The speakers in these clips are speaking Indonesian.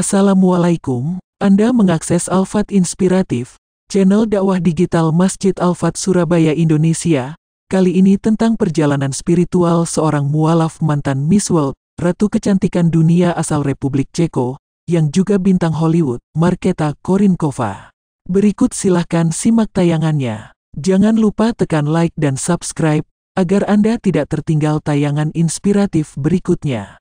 Assalamualaikum, Anda mengakses Al-Fat Inspiratif, channel dakwah digital Masjid Al-Fat Surabaya Indonesia. Kali ini tentang perjalanan spiritual seorang mualaf mantan Miss World, Ratu Kecantikan Dunia asal Republik Ceko, yang juga bintang Hollywood, Markéta Kořínková. Berikut silahkan simak tayangannya. Jangan lupa tekan like dan subscribe, agar Anda tidak tertinggal tayangan inspiratif berikutnya.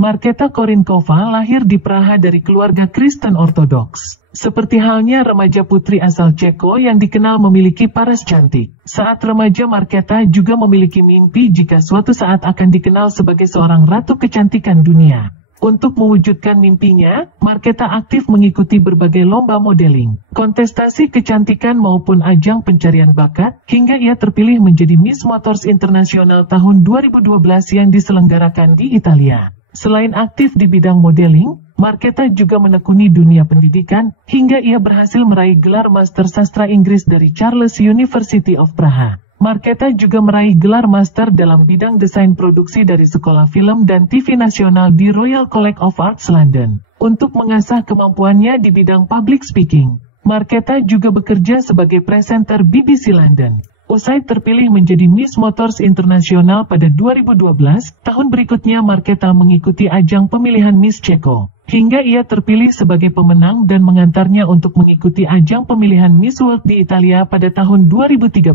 Markéta Kořínková lahir di Praha dari keluarga Kristen Ortodoks. Seperti halnya remaja putri asal Ceko yang dikenal memiliki paras cantik. Saat remaja, Markéta juga memiliki mimpi jika suatu saat akan dikenal sebagai seorang ratu kecantikan dunia. Untuk mewujudkan mimpinya, Markéta aktif mengikuti berbagai lomba modeling, kontestasi kecantikan maupun ajang pencarian bakat, hingga ia terpilih menjadi Miss Motors Internasional tahun 2012 yang diselenggarakan di Italia. Selain aktif di bidang modeling, Markéta juga menekuni dunia pendidikan, hingga ia berhasil meraih gelar Master Sastra Inggris dari Charles University of Praha. Markéta juga meraih gelar Master dalam bidang desain produksi dari Sekolah Film dan TV Nasional di Royal College of Arts London. Untuk mengasah kemampuannya di bidang public speaking, Markéta juga bekerja sebagai presenter BBC London. Usai terpilih menjadi Miss Motors Internasional pada 2012, tahun berikutnya Markéta mengikuti ajang pemilihan Miss Ceko, hingga ia terpilih sebagai pemenang dan mengantarnya untuk mengikuti ajang pemilihan Miss World di Italia pada tahun 2013.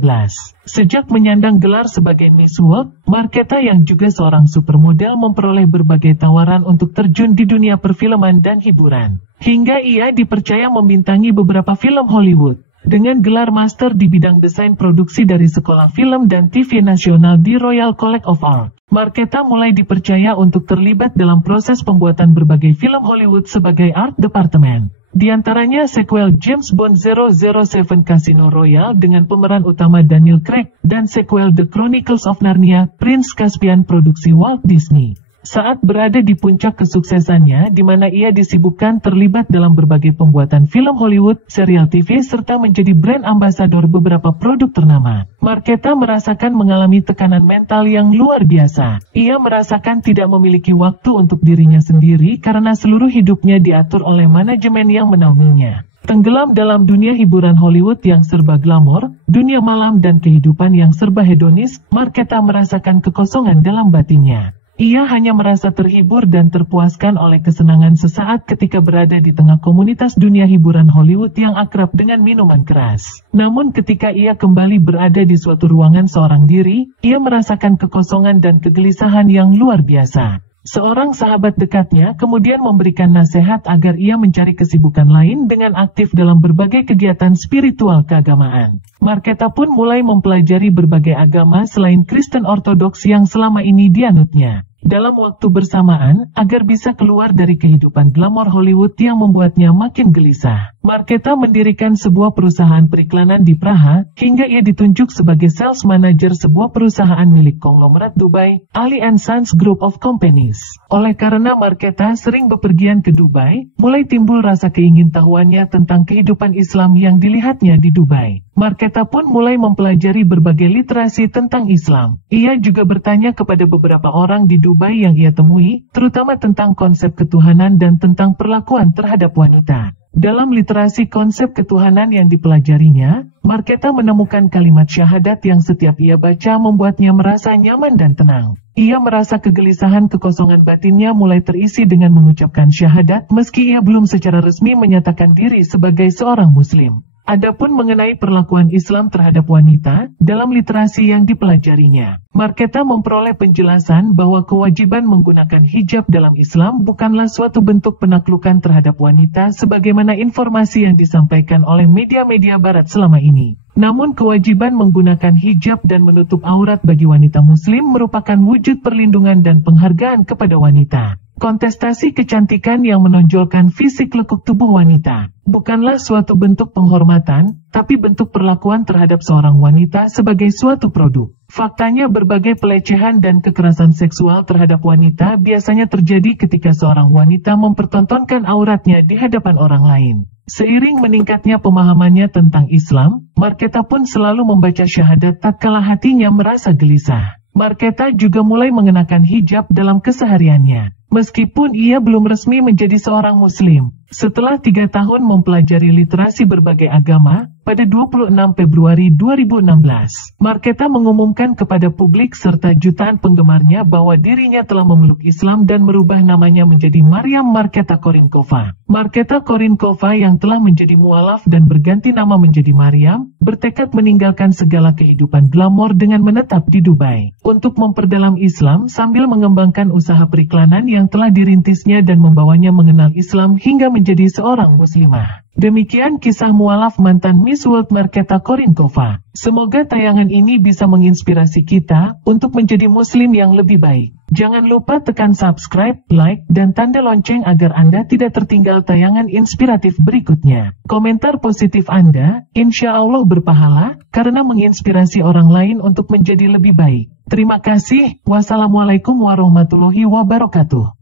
Sejak menyandang gelar sebagai Miss World, Markéta yang juga seorang supermodel memperoleh berbagai tawaran untuk terjun di dunia perfilman dan hiburan, hingga ia dipercaya membintangi beberapa film Hollywood. Dengan gelar master di bidang desain produksi dari Sekolah Film dan TV Nasional di Royal College of Art, Markéta mulai dipercaya untuk terlibat dalam proses pembuatan berbagai film Hollywood sebagai art department. Di antaranya sequel James Bond 007 Casino Royale dengan pemeran utama Daniel Craig, dan sequel The Chronicles of Narnia, Prince Caspian produksi Walt Disney. Saat berada di puncak kesuksesannya, di mana ia disibukkan terlibat dalam berbagai pembuatan film Hollywood, serial TV, serta menjadi brand ambasador beberapa produk ternama, Markéta merasakan mengalami tekanan mental yang luar biasa. Ia merasakan tidak memiliki waktu untuk dirinya sendiri karena seluruh hidupnya diatur oleh manajemen yang menaunginya. Tenggelam dalam dunia hiburan Hollywood yang serba glamor, dunia malam dan kehidupan yang serba hedonis, Markéta merasakan kekosongan dalam batinnya. Ia hanya merasa terhibur dan terpuaskan oleh kesenangan sesaat ketika berada di tengah komunitas dunia hiburan Hollywood yang akrab dengan minuman keras. Namun ketika ia kembali berada di suatu ruangan seorang diri, ia merasakan kekosongan dan kegelisahan yang luar biasa. Seorang sahabat dekatnya kemudian memberikan nasihat agar ia mencari kesibukan lain dengan aktif dalam berbagai kegiatan spiritual keagamaan. Markéta pun mulai mempelajari berbagai agama selain Kristen Ortodoks yang selama ini dianutnya. Dalam waktu bersamaan, agar bisa keluar dari kehidupan glamor Hollywood yang membuatnya makin gelisah, Markéta mendirikan sebuah perusahaan periklanan di Praha, hingga ia ditunjuk sebagai sales manager sebuah perusahaan milik konglomerat Dubai, Ali & Sons Group of Companies. Oleh karena Markéta sering bepergian ke Dubai, mulai timbul rasa keingintahuannya tentang kehidupan Islam yang dilihatnya di Dubai. Markéta pun mulai mempelajari berbagai literasi tentang Islam. Ia juga bertanya kepada beberapa orang di Dubai yang ia temui, terutama tentang konsep ketuhanan dan tentang perlakuan terhadap wanita. Dalam literasi konsep ketuhanan yang dipelajarinya, Markéta menemukan kalimat syahadat yang setiap ia baca membuatnya merasa nyaman dan tenang. Ia merasa kegelisahan kekosongan batinnya mulai terisi dengan mengucapkan syahadat meski ia belum secara resmi menyatakan diri sebagai seorang muslim. Adapun mengenai perlakuan Islam terhadap wanita, dalam literasi yang dipelajarinya, Markéta memperoleh penjelasan bahwa kewajiban menggunakan hijab dalam Islam bukanlah suatu bentuk penaklukan terhadap wanita sebagaimana informasi yang disampaikan oleh media-media barat selama ini. Namun kewajiban menggunakan hijab dan menutup aurat bagi wanita muslim merupakan wujud perlindungan dan penghargaan kepada wanita. Kontestasi kecantikan yang menonjolkan fisik lekuk tubuh wanita bukanlah suatu bentuk penghormatan, tapi bentuk perlakuan terhadap seorang wanita sebagai suatu produk. Faktanya berbagai pelecehan dan kekerasan seksual terhadap wanita biasanya terjadi ketika seorang wanita mempertontonkan auratnya di hadapan orang lain. Seiring meningkatnya pemahamannya tentang Islam, Markéta pun selalu membaca syahadat tatkala hatinya merasa gelisah. Markéta juga mulai mengenakan hijab dalam kesehariannya. meskipun ia belum resmi menjadi seorang muslim. Setelah 3 tahun mempelajari literasi berbagai agama, pada 26 Februari 2016, Marketa mengumumkan kepada publik serta jutaan penggemarnya bahwa dirinya telah memeluk Islam dan merubah namanya menjadi Maryam Marketa Korinkova. Marketa Korinkova yang telah menjadi mualaf dan berganti nama menjadi Maryam, bertekad meninggalkan segala kehidupan glamor dengan menetap di Dubai, untuk memperdalam Islam sambil mengembangkan usaha periklanan yang telah dirintisnya dan membawanya mengenal Islam hingga menjadi seorang muslimah. Demikian kisah mualaf mantan Miss World Marketa Korinkova. Semoga tayangan ini bisa menginspirasi kita untuk menjadi muslim yang lebih baik. Jangan lupa tekan subscribe, like, dan tanda lonceng agar Anda tidak tertinggal tayangan inspiratif berikutnya. Komentar positif Anda, insya Allah berpahala, karena menginspirasi orang lain untuk menjadi lebih baik. Terima kasih. Wassalamualaikum warahmatullahi wabarakatuh.